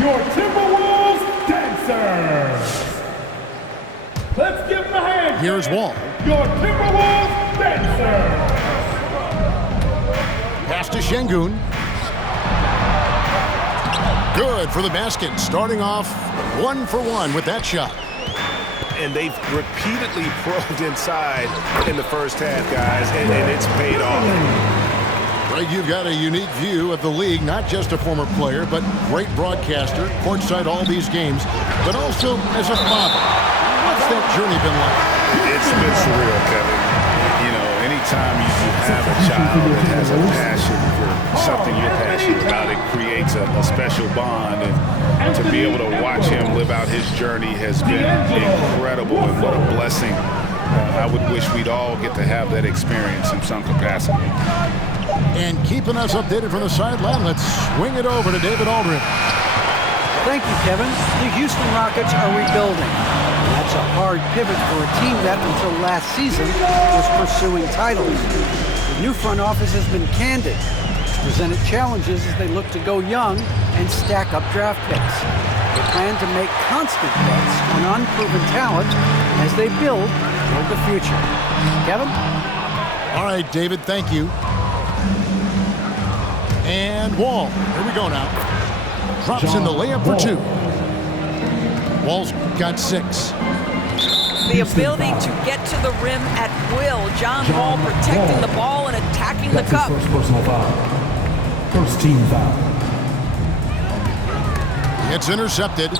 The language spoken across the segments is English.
your Timberwolves dancers. Let's give them a hand. Here's Wall. Your Timberwolves dancers. Pass to Şengün. Good for the basket. Starting off 1 for 1 with that shot. And they've repeatedly probed inside in the first half, guys, and it's paid off. Greg, you've got a unique view of the league, not just a former player, but great broadcaster, courtside all these games, but also as a father. What's that journey been like? It's been surreal, Kevin. You know, anytime you have a child that has a passion for something you're passionate about, it creates a special bond. And to be able to watch him live out his journey has been incredible, and what a blessing. I would wish we'd all get to have that experience in some capacity. And keeping us updated from the sideline, let's swing it over to David Aldridge. Thank you, Kevin. The Houston Rockets are rebuilding. That's a hard pivot for a team that, until last season, was pursuing titles. The new front office has been candid. It's presented challenges as they look to go young and stack up draft picks. They plan to make constant bets on unproven talent as they build toward the future. Kevin? All right, David, thank you. And Wall, here we go now. Drops in the layup for 2. Wall's got 6. The ability to get to the rim at will. John Wall protecting the ball and attacking the cup. First personal foul. First team foul. It's intercepted. You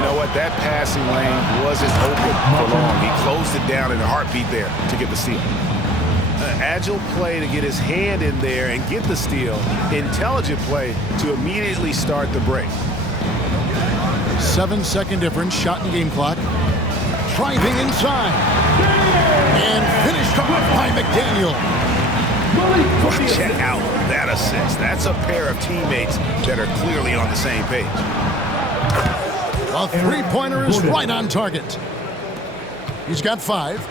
know what? That passing lane wasn't open for long. He closed it down in a heartbeat there to get the steal. Agile play to get his hand in there and get the steal. Intelligent play to immediately start the break. 7-second difference, shot and game clock. Driving inside. And finished off by McDaniel. Check out that assist. That's a pair of teammates that are clearly on the same page. A three-pointer is right on target. He's got 5.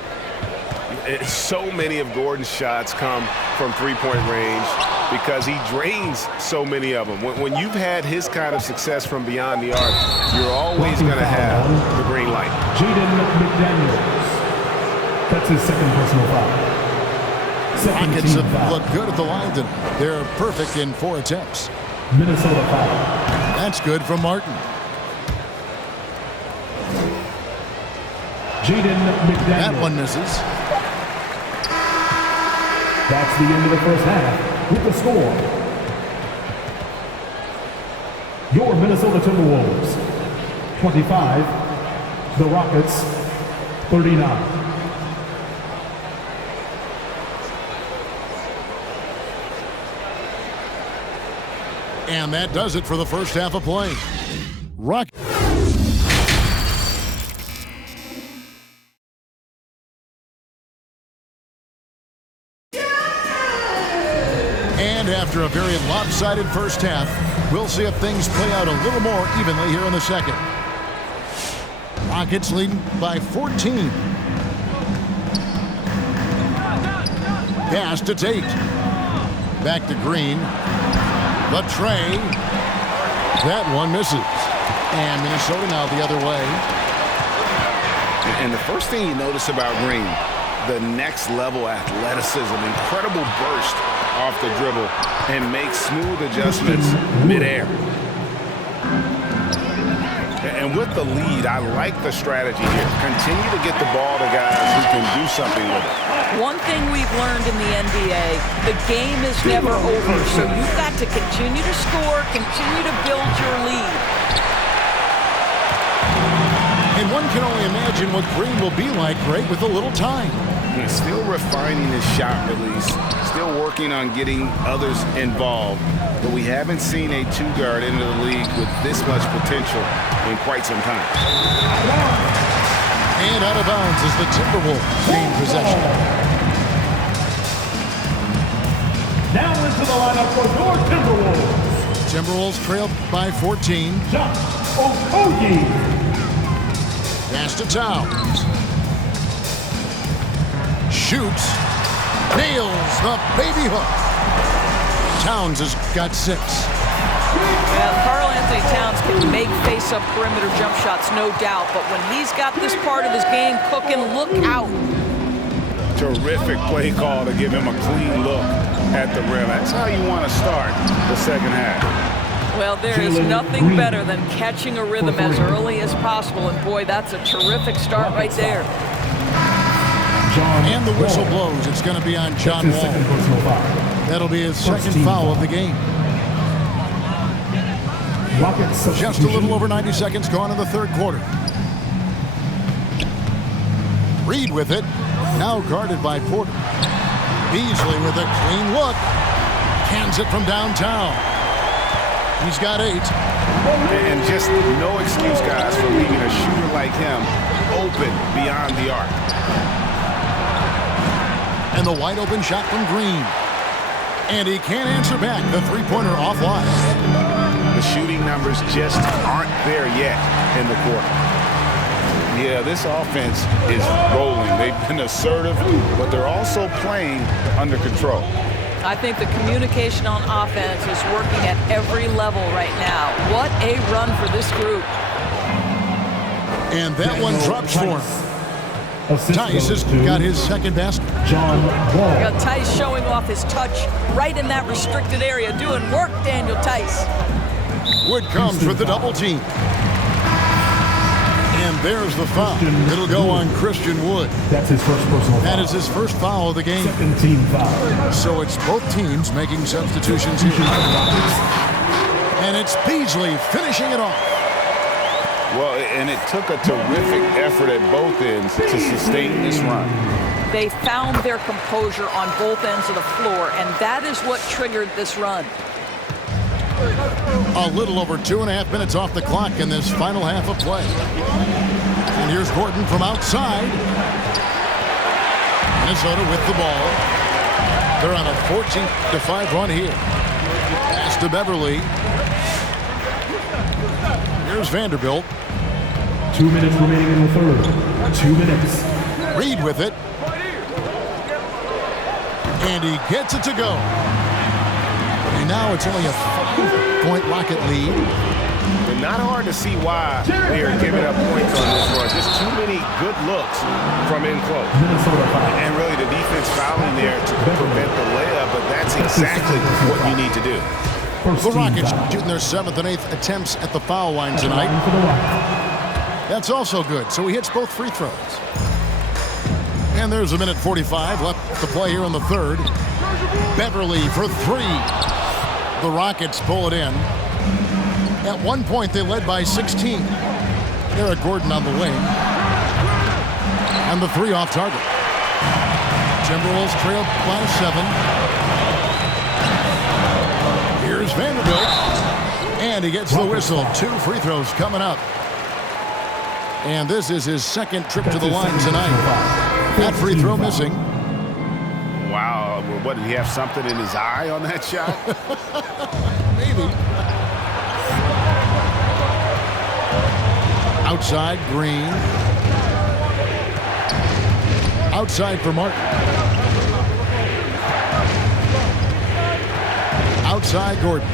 So many of Gordon's shots come from three-point range because he drains so many of them. When you've had his kind of success from beyond the arc, you're always going to have the green light. Jaden McDaniels. That's his second personal foul. Rockets have looked good at the line, and they're perfect in 4 attempts. Minnesota foul. That's good from Martin. Jaden McDaniels. That one misses. That's the end of the first half with the score. Your Minnesota Timberwolves, 25. The Rockets, 39. And that does it for the first half of play. And after a very lopsided first half, we'll see if things play out a little more evenly here in the second. Rockets leading by 14. Pass to Tate. Back to Green. The tray. That one misses. And Minnesota now the other way. And the first thing you notice about Green, the next level athleticism, incredible burst off the dribble, and makes smooth adjustments midair. And with the lead, I like the strategy here. Continue to get the ball to guys who can do something with it. One thing we've learned in the NBA, the game is never over, so you've got to continue to score, continue to build your lead. And one can only imagine what Green will be like, Greg, with a little time. He's still refining his shot release, still working on getting others involved, but we haven't seen a two-guard into the league with this much potential in quite some time. And out of bounds as the Timberwolves gain possession. Now into the lineup for your Timberwolves. Timberwolves trail by 14. Josh Okogie. Pass to Towns. Shoots. Nails the baby hook. Towns has got 6. Well, Anthony Towns can make face-up perimeter jump shots, no doubt. But when he's got this part of his game cooking, look out. Terrific play call to give him a clean look at the rim. That's how you want to start the second half. Well, there is nothing better than catching a rhythm as early as possible. And, boy, that's a terrific start right there. And the whistle blows. It's going to be on John Wall. That'll be his second foul of the game. Just a little over 90 seconds gone in the third quarter. Reed with it. Now guarded by Porter. Beasley with a clean look. Cans it from downtown. He's got 8. And just no excuse, guys, for leaving a shooter like him open beyond the arc. And the wide open shot from Green. And he can't answer back. The three-pointer offline. The shooting numbers just aren't there yet in the quarter. Yeah, this offense is rolling. They've been assertive, but they're also playing under control. I think the communication on offense is working at every level right now. What a run for this group. And that one drops for him. Tice has got his second basket. John Wall. You got Tice showing off his touch right in that restricted area. Doing work, Daniel Tice. Wood comes with the double team. And there's the foul. It'll go on Christian Wood. That's his first personal foul. That is his first foul of the game. Second team foul. So it's both teams making substitutions here. And it's Beasley finishing it off. Well, and it took a terrific effort at both ends to sustain this run. They found their composure on both ends of the floor, and that is what triggered this run. A little over 2.5 minutes off the clock in this final half of play. And here's Gordon from outside. Minnesota with the ball. They're on a 14-5 run here. Pass to Beverly. Here's Vanderbilt. 2 minutes remaining in the third. 2 minutes. Reed with it. And he gets it to go. And now it's only a 5-point Rocket lead. And not hard to see why they are giving up points on this run. Just too many good looks from in close. And really the defense fouling there to prevent the layup, but that's exactly what you need to do. The Rockets shooting their 7th and 8th attempts at the foul line tonight. That's also good, so he hits both free throws. And there's a minute 45 left to play here in the third. Beverly for 3. The Rockets pull it in. At one point, they led by 16. Eric Gordon on the wing. And the 3 off target. Timberwolves trail by 7. Here's Vanderbilt. And he gets the whistle. 2 free throws coming up. And this is his second trip to the line tonight. That free throw missing. Wow, what, did he have something in his eye on that shot? Maybe. Outside, Green. Outside for Martin. Outside, Gordon.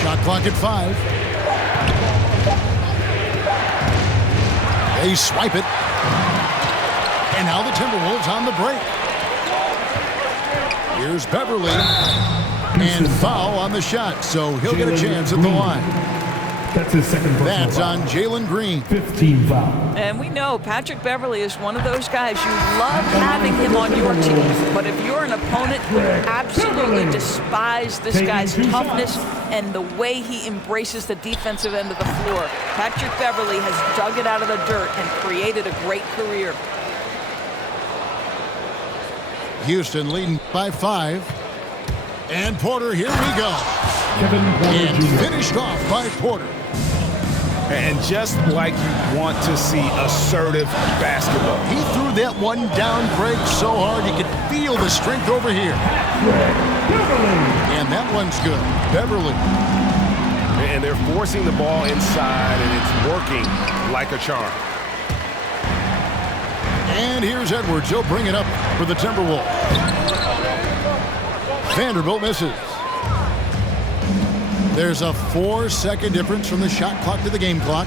Shot clock at 5. They swipe it. And now the Timberwolves on the break. Here's Beverly. And foul on the shot, so he'll get a chance at the line. That's his second personal That's foul. on Jalen Green. 15 foul. And we know Patrick Beverly is one of those guys. You love having him on your team. But if you're an opponent, you absolutely despise this guy's toughness and the way he embraces the defensive end of the floor. Patrick Beverly has dug it out of the dirt and created a great career. Houston leading by 5. And Porter, here we go. Kevin Porter And Jr. finished off by Porter. And just like you want to see assertive basketball. He threw that one down break so hard you could feel the strength over here. And that one's good. Beverly. And they're forcing the ball inside, and it's working like a charm. And here's Edwards. He'll bring it up for the Timberwolves. Vanderbilt misses. There's a 4-second difference from the shot clock to the game clock.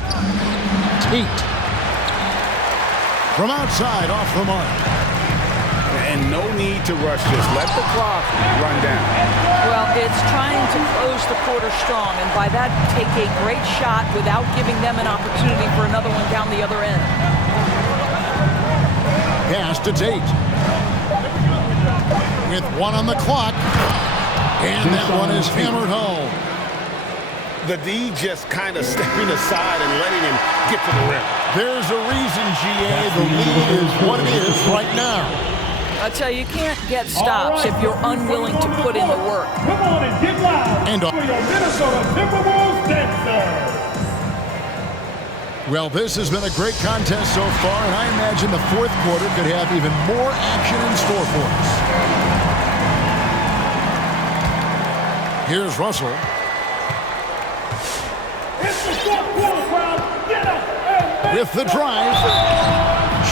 Tate. From outside, off the mark. And no need to rush this. Let the clock run down. Well, it's trying to close the quarter strong, and by that, take a great shot without giving them an opportunity for another one down the other end. Pass to Tate. With 1 on the clock. And that one is hammered home. The D just kind of stepping aside and letting him get to the rim. There's a reason, GA, the lead is what it is right now. I tell you, you can't get stops if you're unwilling to put in the work. Come on and get loud And for your Minnesota Timberwolves dancer. Well, this has been a great contest so far, and I imagine the fourth quarter could have even more action in store for us. Here's Russell. It's the fourth quarter crowd. Get up and With the drive.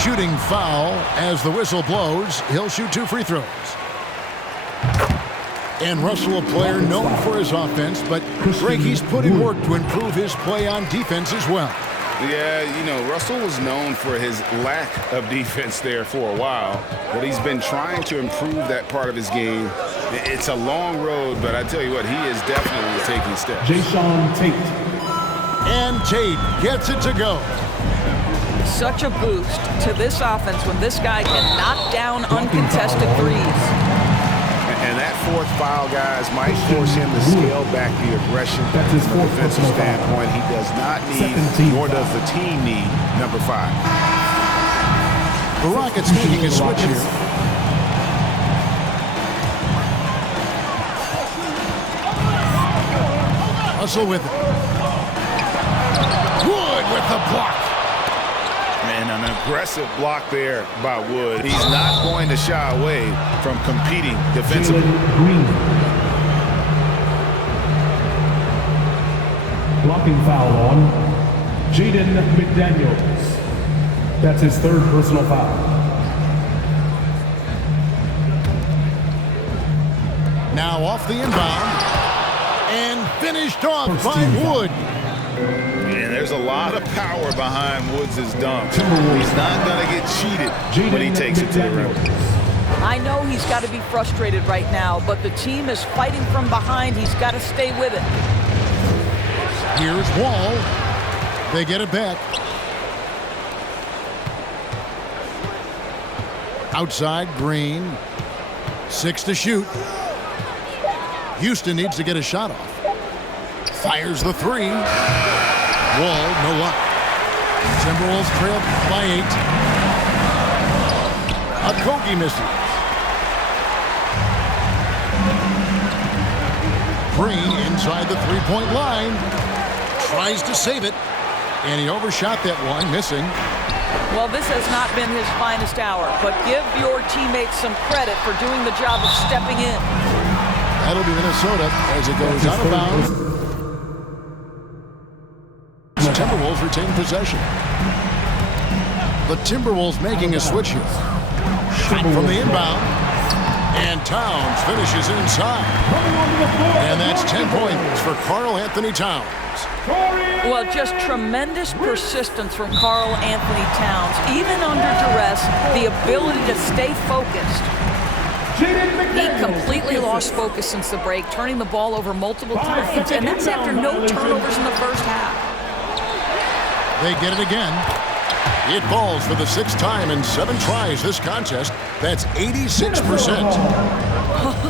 Shooting foul as the whistle blows. He'll shoot 2 free throws. And Russell, a player known for his offense, but Greg, he's put in work to improve his play on defense as well. Yeah, you know, Russell was known for his lack of defense there for a while, but he's been trying to improve that part of his game. It's a long road, but I tell you what, he is definitely taking steps. Jason Tate. And Tate gets it to go. Such a boost to this offense when this guy can knock down uncontested threes. And that fourth foul, guys, might force him to scale back the aggression from a defensive standpoint. He does not need, nor does the team need, number 5. The Rockets making a switch here. Russell with it. Wood with the block. And an aggressive block there by Wood. He's not going to shy away from competing defensively. Green. Blocking foul on Jaden McDaniels. That's his 3rd personal foul. Now off the inbound. And finished off by Wood. And there's a lot of power behind Woods' dunk. He's not going to get cheated when he takes it to the rim. I know he's got to be frustrated right now, but the team is fighting from behind. He's got to stay with it. Here's Wall. They get it back. Outside, Green. 6 to shoot. Houston needs to get a shot off. Fires the 3. Wall, no luck. Timberwolves trail by 8. Okogie misses. Green inside the 3-point line. Tries to save it. And he overshot that one, missing. Well, this has not been his finest hour, but give your teammates some credit for doing the job of stepping in. That'll be Minnesota as it goes out of bounds. The Timberwolves retain possession. The Timberwolves making a switch here. Shot from the inbound. And Towns finishes inside. And that's 10 points for Karl Anthony Towns. Well, just tremendous persistence from Karl Anthony Towns. Even under duress, the ability to stay focused. He completely lost focus since the break, turning the ball over multiple times, and that's after no turnovers in the first half. They get it again. It falls for the 6th time in 7 tries this contest. That's 86%.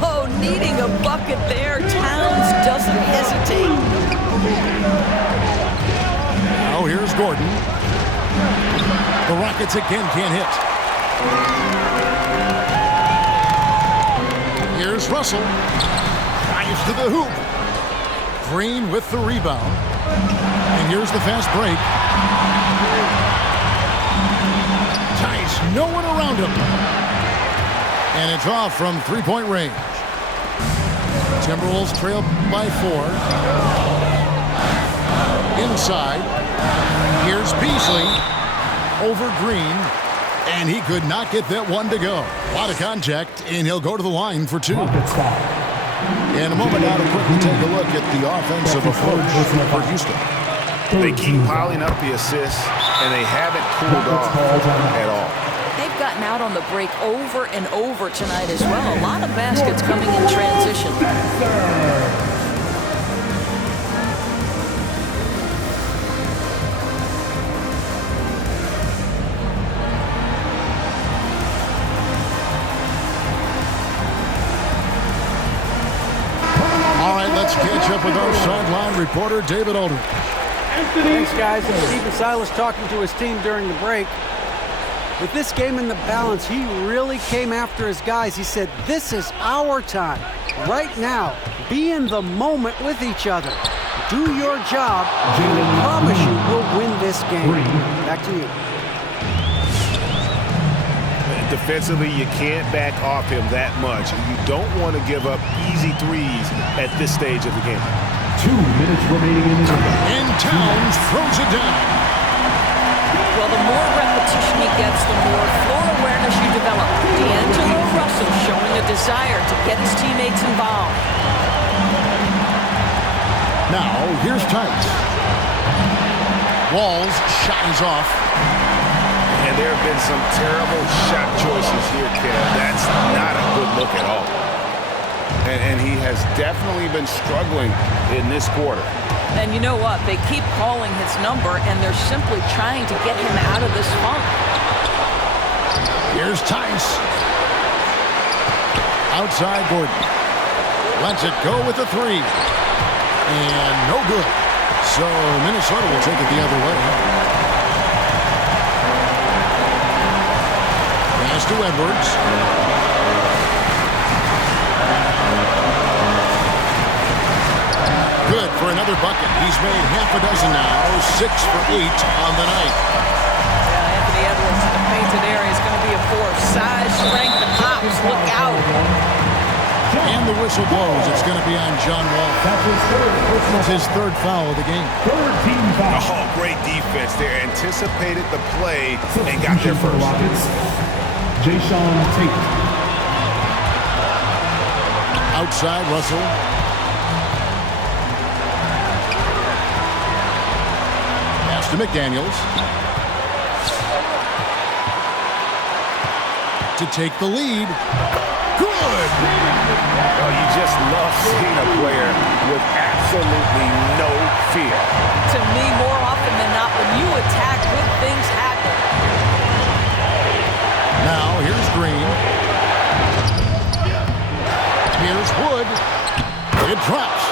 Oh, needing a bucket there. Towns doesn't hesitate. Now here's Gordon. The Rockets again can't hit. Here's Russell. Dives to the hoop. Green with the rebound. And here's the fast break. Tice, no one around him. And it's off from 3-point range. Timberwolves trail by 4. Inside. Here's Beasley. Over Green. And he could not get that one to go. A lot of contact, and he'll go to the line for 2. In a moment now to quickly take a look at the offensive approach for Houston. They keep piling up the assists, and they haven't cooled off at all. They've gotten out on the break over and over tonight as well. A lot of baskets coming in transition. All right, let's catch up with our sideline reporter, David Aldridge. Thanks, guys. Stephen Silas talking to his team during the break. With this game in the balance, he really came after his guys. He said, this is our time. Right now, be in the moment with each other. Do your job, and I promise you we'll win this game. Back to you. Defensively, you can't back off him that much. You don't want to give up easy threes at this stage of the game. 2 minutes remaining in the game. And Towns throws it down. Well, the more repetition he gets, the more floor awareness you develop. D'Angelo Russell showing a desire to get his teammates involved. Now, here's Tice. Walls shot is off. And there have been some terrible shot choices here, Kev. That's not a good look at all. And he has definitely been struggling in this quarter. And you know what? They keep calling his number, and they're simply trying to get him out of this funk. Here's Tice. Outside Gordon. Lets it go with the three. And no good. So Minnesota will take it the other way. Pass to Edwards. Good for another bucket. He's made half a dozen now. 6 for 8 on the night. Yeah, Anthony Edwards in the painted area is going to be a force. Size, strength, and hops. Look out. And the whistle blows. It's going to be on John Wall. That's his third foul of the game. Third team foul. Oh, great defense there. Anticipated the play and got there first. Jason Tate. Outside Russell. Pass to McDaniels. To take the lead. Good! Oh, you just love seeing a player with absolutely no fear. To me, more often than not, when you attack, good things happen. Now, here's Green. Here's Wood. It drops.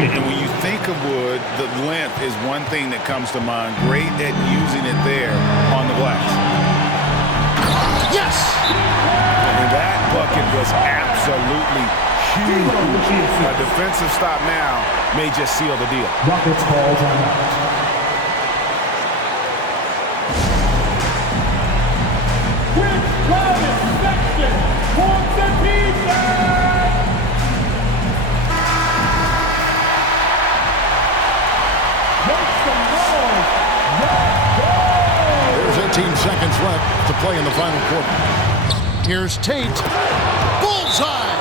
And when you think of Wood, the length is one thing that comes to mind. Great at using it there on the glass. Yes! And that bucket was absolutely huge. A defensive stop now may just seal the deal. Rockets ball timeout. There's 18 seconds left to play in the final quarter. Here's Tate. Bullseye!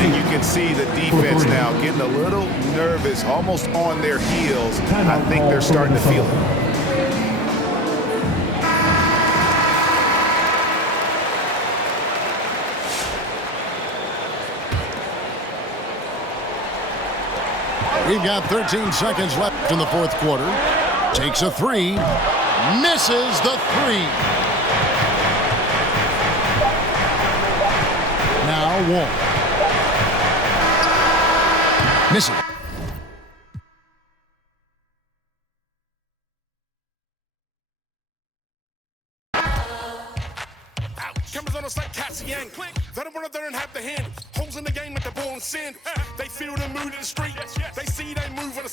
And you can see the defense now getting a little nervous, almost on their heels. I think they're starting to feel it. We've got 13 seconds left in the fourth quarter. Takes a three. Misses the three. Now Wall. Misses. Cameras on us like cats yang. They don't want to and have the hand. Holes in the game like the ball and sand. They feel the mood in the street. They see they move on the